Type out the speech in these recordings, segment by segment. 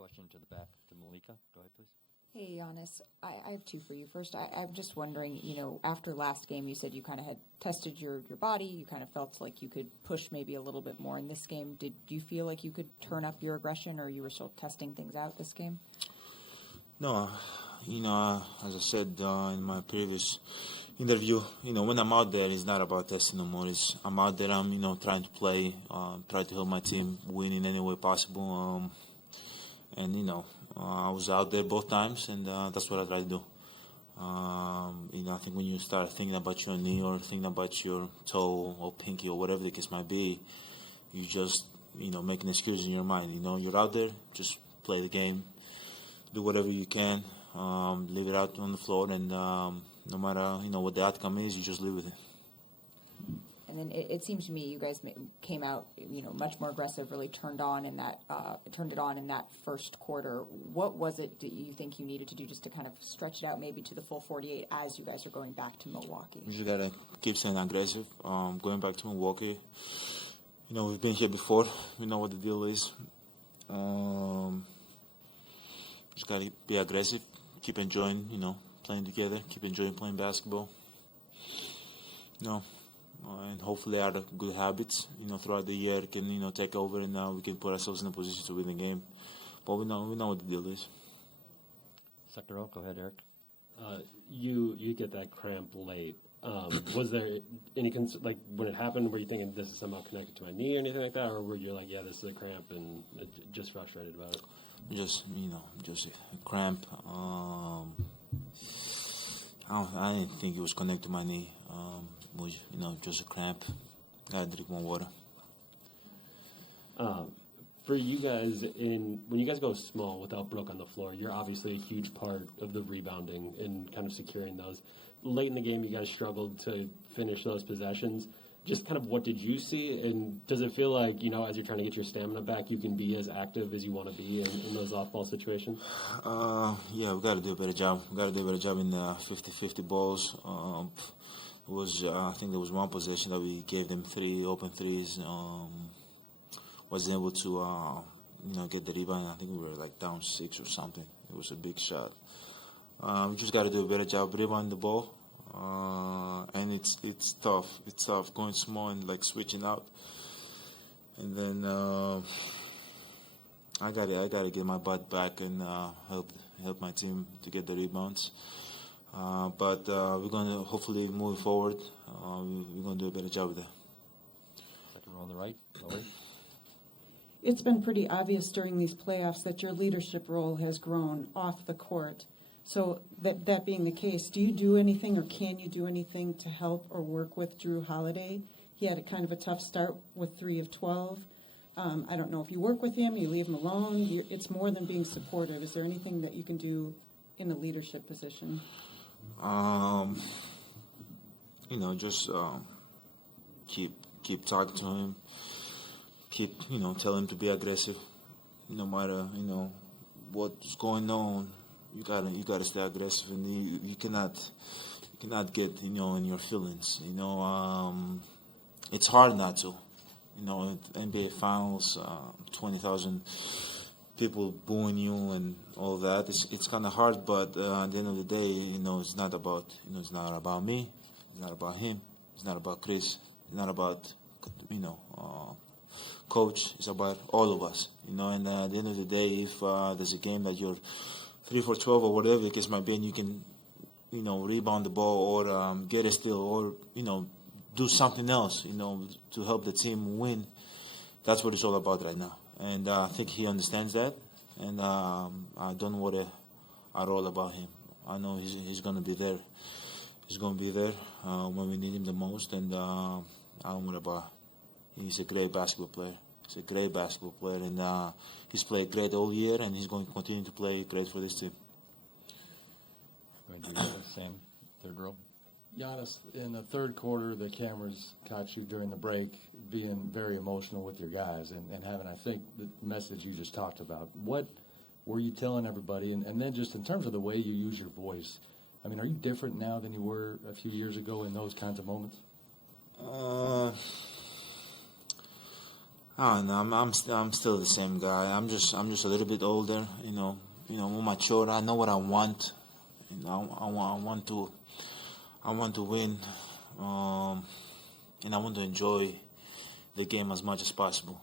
question to the back to Malika. Go ahead, please. Hey, Giannis. I have two for you. First, I'm just wondering, after last game, you said you kind of had tested your body. You kind of felt like you could push maybe a little bit more in this game. Did you feel like you could turn up your aggression, or you were still testing things out this game? No, as I said in my previous interview, when I'm out there, it's not about testing no more. I'm out there, I'm, trying to play, try to help my team win in any way possible. And, I was out there both times, and that's what I try to do. I think when you start thinking about your knee or thinking about your toe or pinky or whatever the case might be, you just, make an excuse in your mind. You're out there, just play the game, do whatever you can, leave it out on the floor, and no matter, what the outcome is, you just live with it. And then it seemed to me you guys came out, much more aggressive, really turned it on in that first quarter. What was it that you think you needed to do just to kind of stretch it out maybe to the full 48 as you guys are going back to Milwaukee? You just gotta keep staying aggressive. Going back to Milwaukee, we've been here before. We know what the deal is. Just gotta be aggressive. Keep enjoying, playing together. Keep enjoying playing basketball. And hopefully our good habits, throughout the year can, take over, and we can put ourselves in a position to win the game. But we know what the deal is. Second row, go ahead, Eric. You get that cramp late. Was there any when it happened, were you thinking this is somehow connected to my knee or anything like that, or were you like, yeah, this is a cramp and just frustrated about it? Just a cramp. I didn't think it was connected to my knee. It was, just a cramp. Gotta drink more water. For you guys, when you guys go small without Brooke on the floor, you're obviously a huge part of the rebounding and kind of securing those. Late in the game, you guys struggled to finish those possessions. Just kind of what did you see, and does it feel like, as you're trying to get your stamina back, you can be as active as you want to be in those off-ball situations? Yeah, we got to do a better job. We got to do a better job in the 50-50 balls. I think there was one possession that we gave them 3 open threes. Wasn't able to, get the rebound. I think we were like down 6 or something. It was a big shot. We just got to do a better job rebounding the ball. And it's tough. It's tough going small and like switching out. And then I gotta get my butt back and help my team to get the rebounds. But we're gonna hopefully move forward. We're gonna do a better job with that. Second row on the right. Lower. It's been pretty obvious during these playoffs that your leadership role has grown off the court. So that being the case, do you do anything or can you do anything to help or work with Drew Holiday? He had a kind of a tough start with 3 of 12. I don't know if you work with him, you leave him alone. It's more than being supportive. Is there anything that you can do in a leadership position? Just keep talking to him. Keep, tell him to be aggressive. No matter, what's going on. You gotta stay aggressive, and you cannot get in your feelings. It's hard not to. NBA Finals, 20,000 people booing you and all that. It's kind of hard, but at the end of the day, it's not about it's not about me, it's not about him, it's not about Chris, it's not about coach. It's about all of us. And at the end of the day, if there's a game that you're 3 for 12 or whatever the case might be, and you can, rebound the ball or get a steal or, do something else, to help the team win. That's what it's all about right now. And I think he understands that. And I don't worry at all about him. I know he's going to be there. He's going to be there when we need him the most. And I don't worry about him. He's a great basketball player. He's a great basketball player, and he's played great all year, and he's going to continue to play great for this team. Go ahead, Sam, third row. Giannis, in the third quarter, the cameras caught you during the break being very emotional with your guys and having, I think, the message you just talked about. What were you telling everybody? And then just in terms of the way you use your voice, I mean, are you different now than you were a few years ago in those kinds of moments? I don't know. I'm still the same guy. I'm just a little bit older. More mature. I know what I want. I want to win, and I want to enjoy the game as much as possible.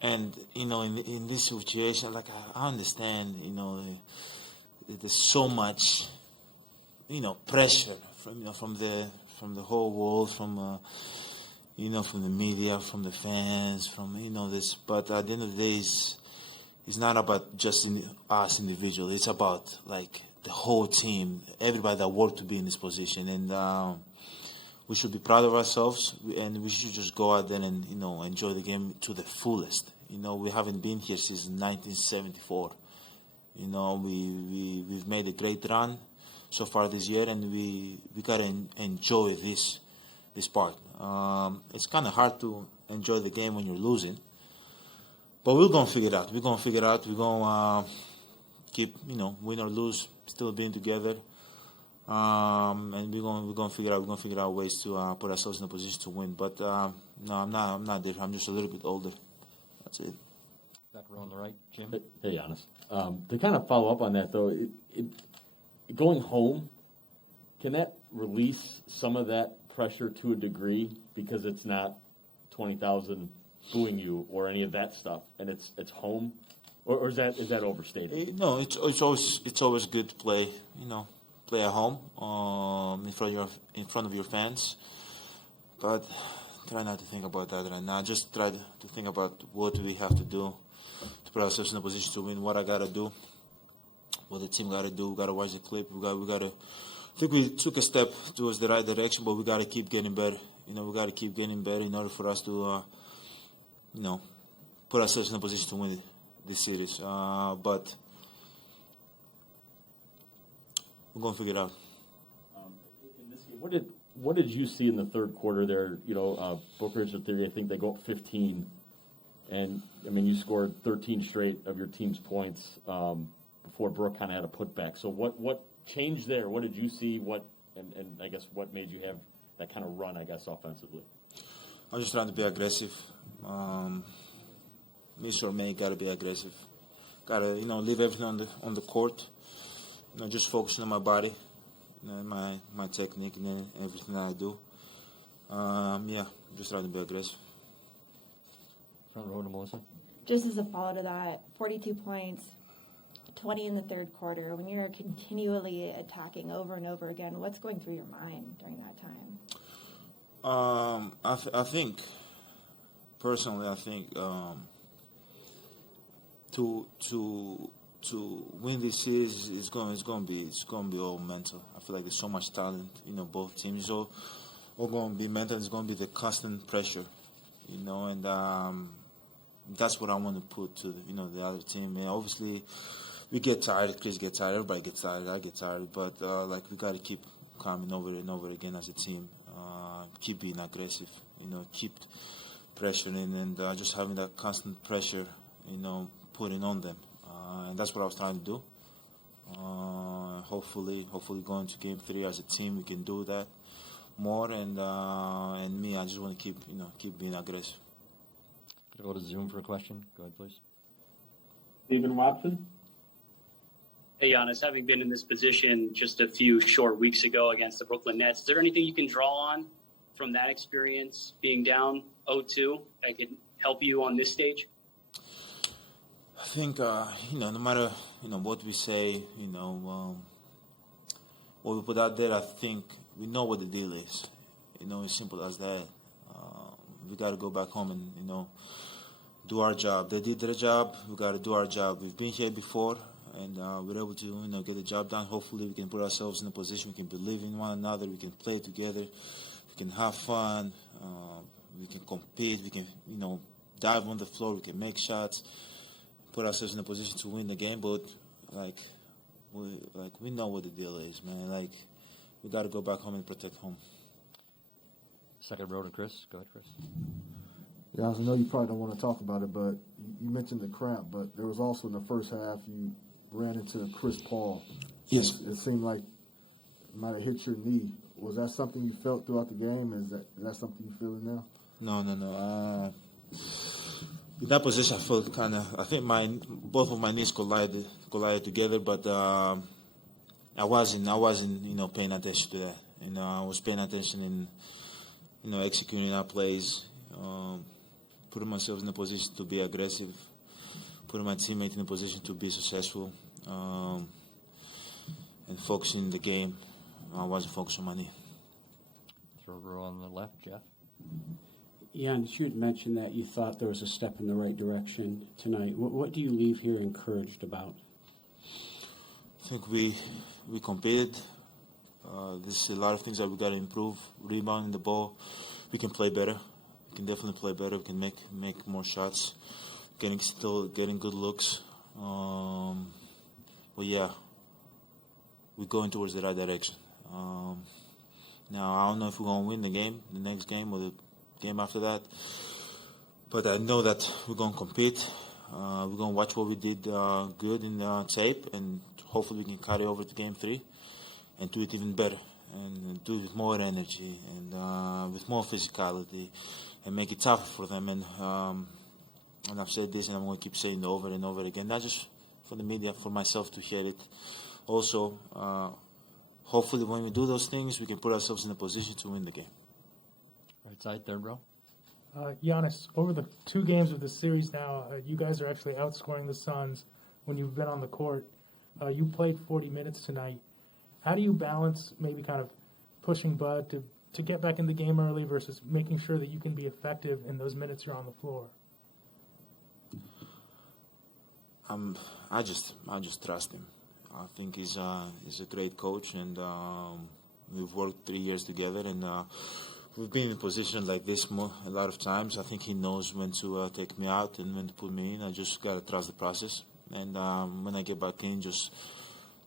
And in this situation, like I understand, there's so much, pressure from the whole world, from the media, from the fans, from this. But at the end of the day, it's not about just us individually. It's about like the whole team, everybody that worked to be in this position, and we should be proud of ourselves, and we should just go out there and enjoy the game to the fullest. We haven't been here since 1974. We've made a great run so far this year, and we gotta enjoy this part. It's kind of hard to enjoy the game when you're losing, but we're gonna figure it out. We're gonna keep win or lose, still being together. And we're gonna figure out ways to put ourselves in a position to win. But no, I'm not different. I'm just a little bit older. That's it. Back row on the right, Jim. Hey, Giannis. To kind of follow up on that, though, going home, can that release some of that pressure to a degree because it's not 20,000 booing you or any of that stuff, and it's home, or is that overstated? No, it's always good to play. Play at home in front of your fans, but try not to think about that right now. Just try to think about what we have to do to put ourselves in a position to win. What I gotta do, what the team gotta do. We gotta watch the clip. We gotta. I think we took a step towards the right direction, but we gotta keep getting better. We gotta keep getting better in order for us to, put ourselves in a position to win this series. But we're gonna figure it out. In this game, what did you see in the third quarter there? Brookridge at 30, I think they go up 15, and I mean you scored 13 straight of your team's points before Brook kind of had a putback. So what changed there? What did you see? And I guess what made you have that kind of run? I guess offensively. I'm just trying to be aggressive. Mr. May gotta be aggressive. Gotta leave everything on the court. Just focusing on my body, my technique, and everything that I do. Just trying to be aggressive. Front row to Melissa. Just as a follow to that, 42 points, 20 in the third quarter. When you're continually attacking over and over again, what's going through your mind during that time? I think personally, to win this series it's going to be all mental. I feel like there's so much talent, both teams. All going to be mental. It's going to be the constant pressure, and that's what I want to put to the other team. And obviously, we get tired. Chris gets tired. Everybody gets tired. I get tired. But we got to keep coming over and over again as a team. Keep being aggressive. Keep pressuring and just having that constant pressure. Putting on them. And that's what I was trying to do. Hopefully going to Game 3 as a team, we can do that more. And me, I just want to keep being aggressive. Could I go to Zoom for a question? Go ahead, please. Stephen Watson. Hey, Giannis, having been in this position just a few short weeks ago against the Brooklyn Nets, is there anything you can draw on from that experience, being down 0-2, that could help you on this stage? I think, no matter, what we say, what we put out there, I think we know what the deal is. As simple as that. We got to go back home and, do our job. They did their job. We got to do our job. We've been here before, and we're able to, get the job done. Hopefully we can put ourselves in a position we can believe in one another. We can play together. We can have fun. We can compete. We can, dive on the floor. We can make shots. Put ourselves in a position to win the game, but we know what the deal is, man. We got to go back home and protect home. Second row to Chris. Go ahead, Chris. Yeah, I know you probably don't want to talk about it, but you mentioned the cramp, but there was also in the first half you ran into Chris Paul. Yes. It seemed like it might have hit your knee. Was that something you felt throughout the game? Is that something you feeling now? No. In that position, I felt I think both of my knees collided together, but I wasn't, paying attention to that. I was paying attention in, executing our plays, putting myself in a position to be aggressive, putting my teammate in a position to be successful, and focusing the game. I wasn't focused on my knee. Third row on the left, Jeff. Giannis, you had mentioned that you thought there was a step in the right direction tonight. What do you leave here encouraged about? I think we competed. There's a lot of things that we got to improve. Rebounding the ball, we can play better. We can definitely play better. We can make more shots. Getting good looks. But yeah, we're going towards the right direction. Now I don't know if we're gonna win the next game, or the game after that. But I know that we're gonna compete. We're gonna watch what we did good in tape, and hopefully we can carry over to game 3 and do it even better, and do it with more energy and with more physicality, and make it tougher for them. And I've said this, and I'm going to keep saying it over and over again, not just for the media, for myself to hear it. Also, hopefully when we do those things, we can put ourselves in a position to win the game. Right side, third row. Giannis, over the 2 games of the series now, you guys are actually outscoring the Suns when you've been on the court. You played 40 minutes tonight. How do you balance maybe kind of pushing Bud to get back in the game early versus making sure that you can be effective in those minutes you're on the floor? I just trust him. I think he's a great coach, and we've worked 3 years together, and we've been in a position like this a lot of times. I think he knows when to take me out and when to put me in. I just gotta trust the process, and when I get back in, just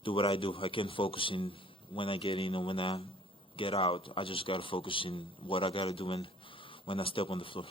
do what I do. I can't focus in when I get in or when I get out. I just gotta focus in what I gotta do when I step on the floor.